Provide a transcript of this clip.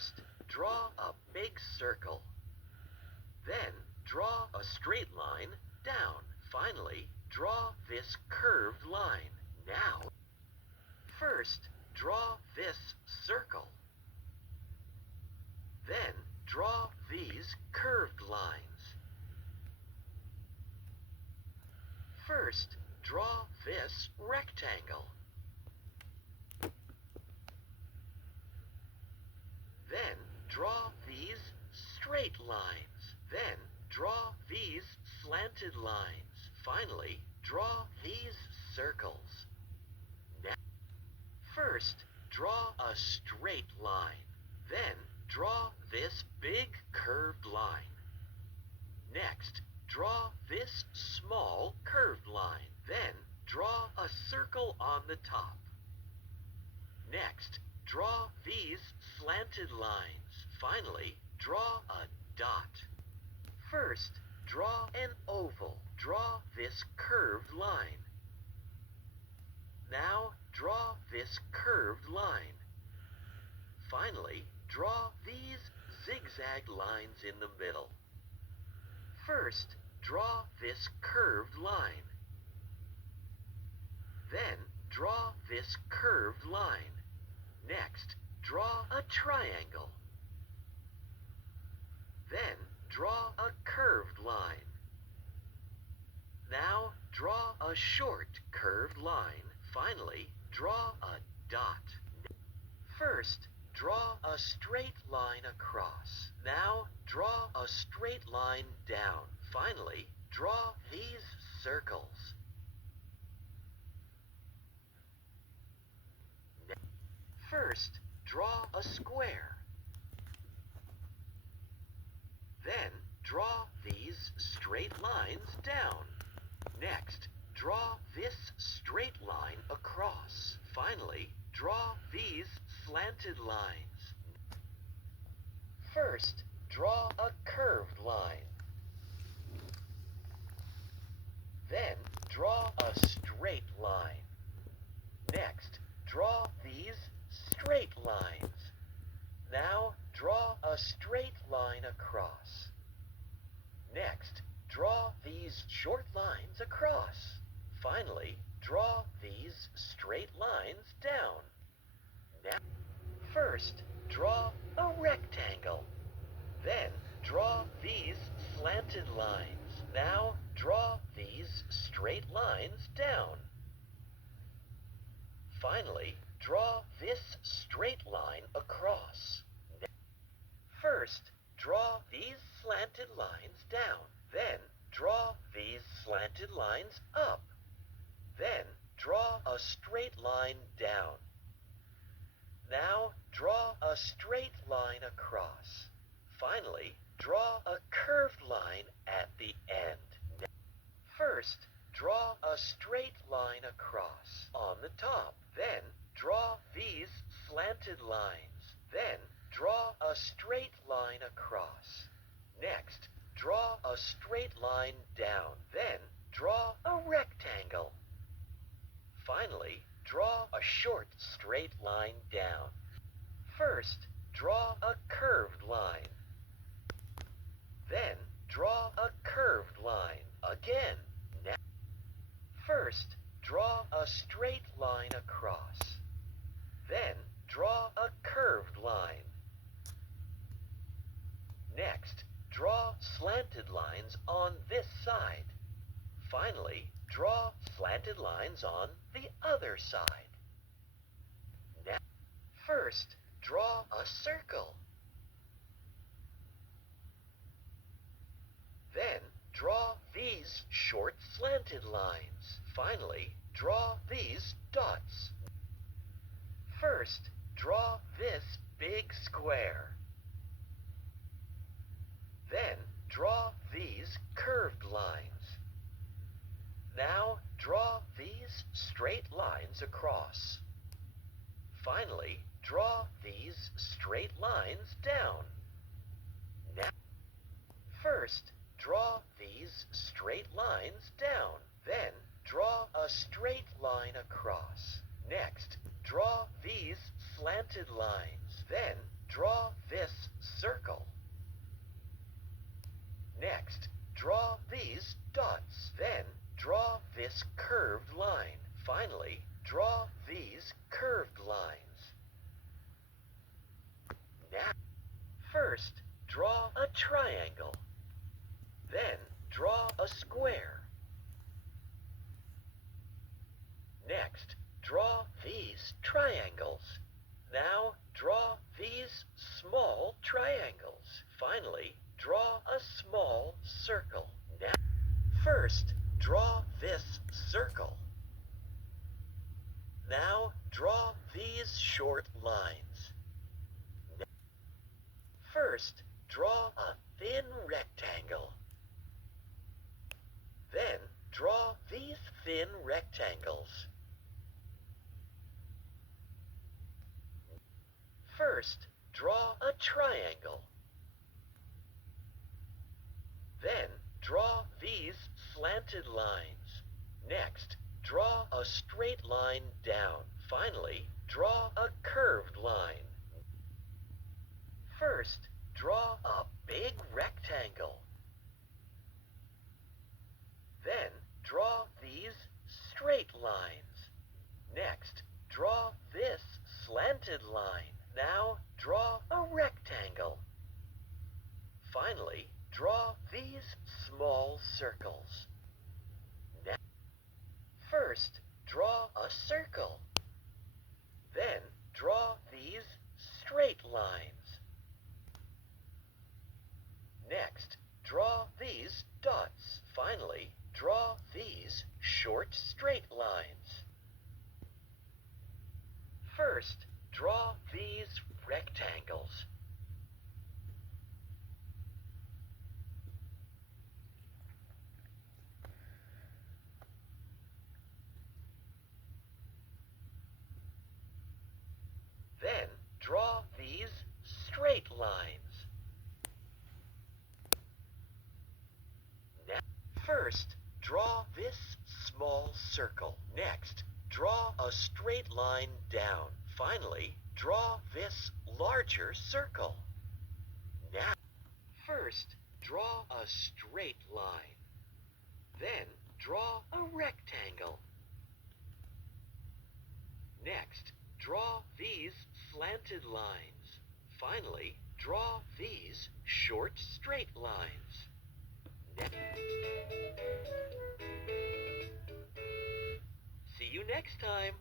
First, draw a big circle. Then, draw a straight line down. Finally, draw this curved line. Now, first, draw this circle. Then, draw these curved lines. First, draw this rectangle. Then, draw these straight lines. Then, draw these slanted lines. Finally, draw these circles. Now, first, draw a straight line. Then, draw this big curved line. Next, draw this small curved line. Then, draw a circle on the top. Next, draw these slanted lines. Finally, draw a dot. First, draw an oval. Draw this curved line. Now, draw this curved line. Finally, draw these zigzag lines in the middle. First, draw this curved line. Then, draw this curved line. Next, draw a triangle. Then, draw a curved line. Now, draw a short curved line. Finally, draw a dot. First, draw a straight line across. Now, draw a straight line down. Finally, draw these circles. First, draw a square. Then, draw these straight lines down. Next, draw this straight line across. Finally, draw these slanted lines. First, draw a curved line. Then, draw a straight line. Next, draw these straight lines. Now, draw a straight line across. Next, draw these short lines across. Finally, draw these straight lines down. Now, first, draw a rectangle. Then, draw these slanted lines. Now, draw these straight lines down. Finally, draw this straight line across. First, draw these slanted lines down. Then, draw these slanted lines up. Then, draw a straight line down. Now, draw a straight line across. Finally, draw a curved line at the end. First, draw a straight line across on the top. Then, draw these slanted lines. Then, draw a straight line across. Next, draw a straight line down. Then, draw a rectangle. Finally, draw a short straight line down. First, draw a curved line. Then, draw a curved line again. First, draw a straight line across. Then, draw a curved line. Next, draw slanted lines on this side. Finally, draw slanted lines on the other side. Now, first, draw a circle. Then, draw these short slanted lines. Finally, draw these dots. First, draw this big square. Then, draw these curved lines. Now, draw these straight lines across. Finally, draw these straight lines down. Now, first, draw these straight lines down. Then, draw a straight line across. Next, draw these slanted lines. Then, draw this First, draw a triangle. Then, draw a square. Next, draw these triangles. Now, draw these small triangles. Finally, draw a small circle. Now, first, draw this circle. Now, draw these short lines. First, draw a thin rectangle. Then, draw these thin rectangles. First, draw a triangle. Then, draw these slanted lines. Next, draw a straight line down. Finally, draw a curved line. First, draw a big rectangle. Then, draw these straight lines. Next, draw this slanted line. Now, draw a rectangle. Finally, draw these small circles. First, draw a circle. Then, draw these straight lines. Next, draw these dots. Finally, draw these short straight lines. First, draw these rectangles. Then, draw these straight lines. First, draw this small circle. Next, draw a straight line down. Finally, draw this larger circle. Now, first, draw a straight line. Then, draw a rectangle. Next, draw these slanted lines. Finally, draw these short straight lines. See you next time.